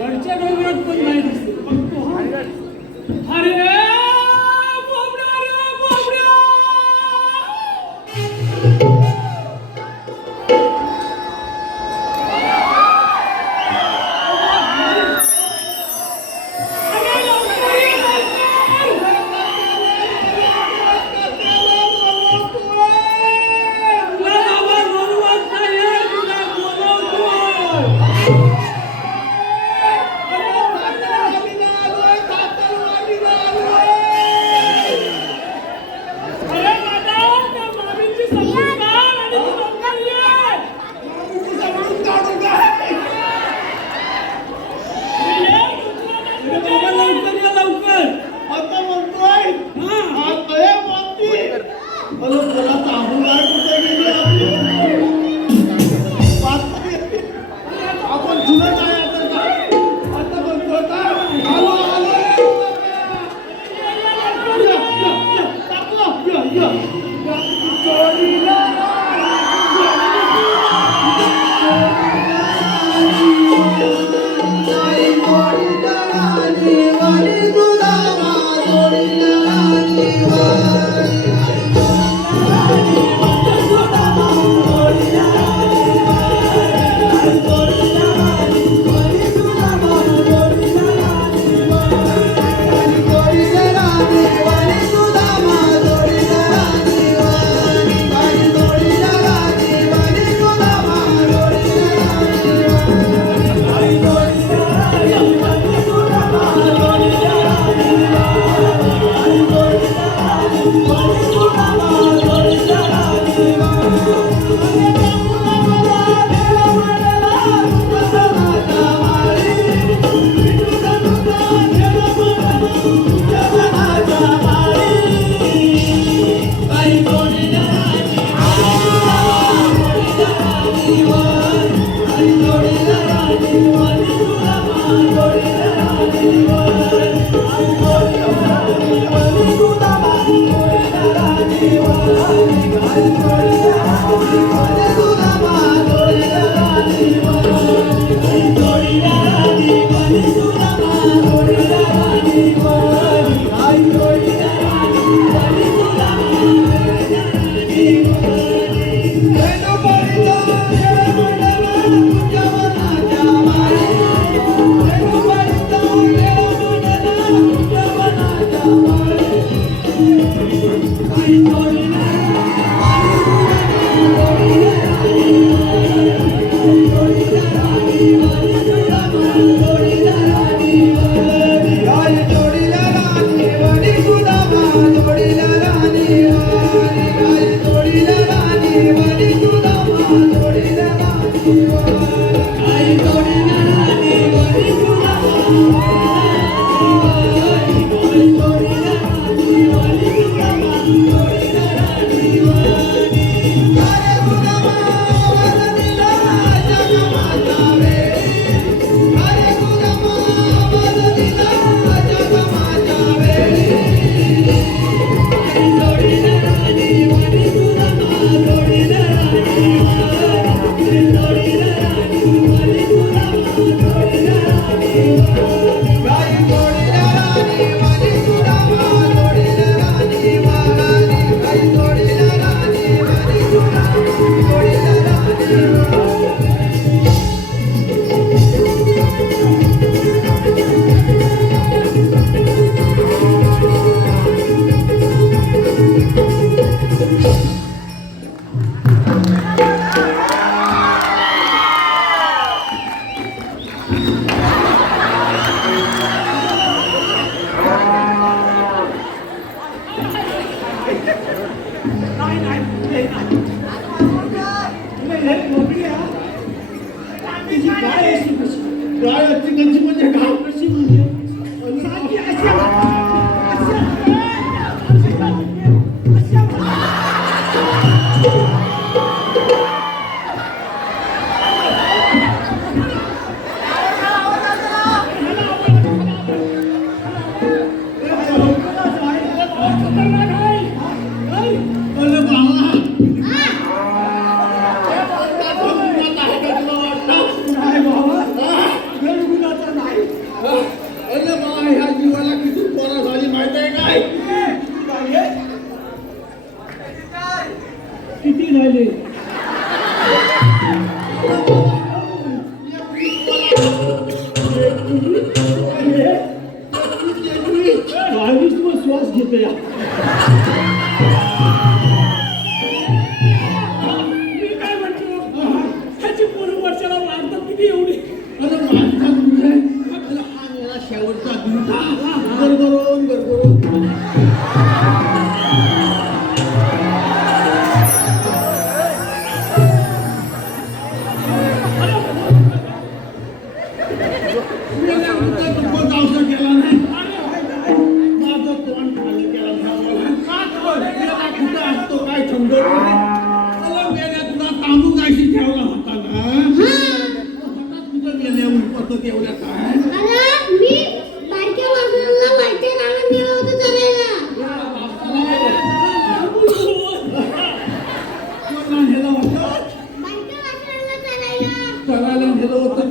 वरच्या डोंगरात पण नाही दिसते बघतो हा. अरे terminar, ele गेलो होतो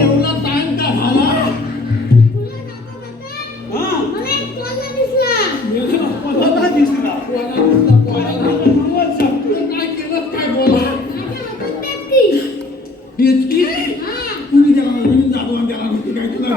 एवढा टाइम का झाला कोणाला दिसला काय केलं? काय बोला इतकी? तुम्ही गेला नवीन जाधवान गेला होती काय तुला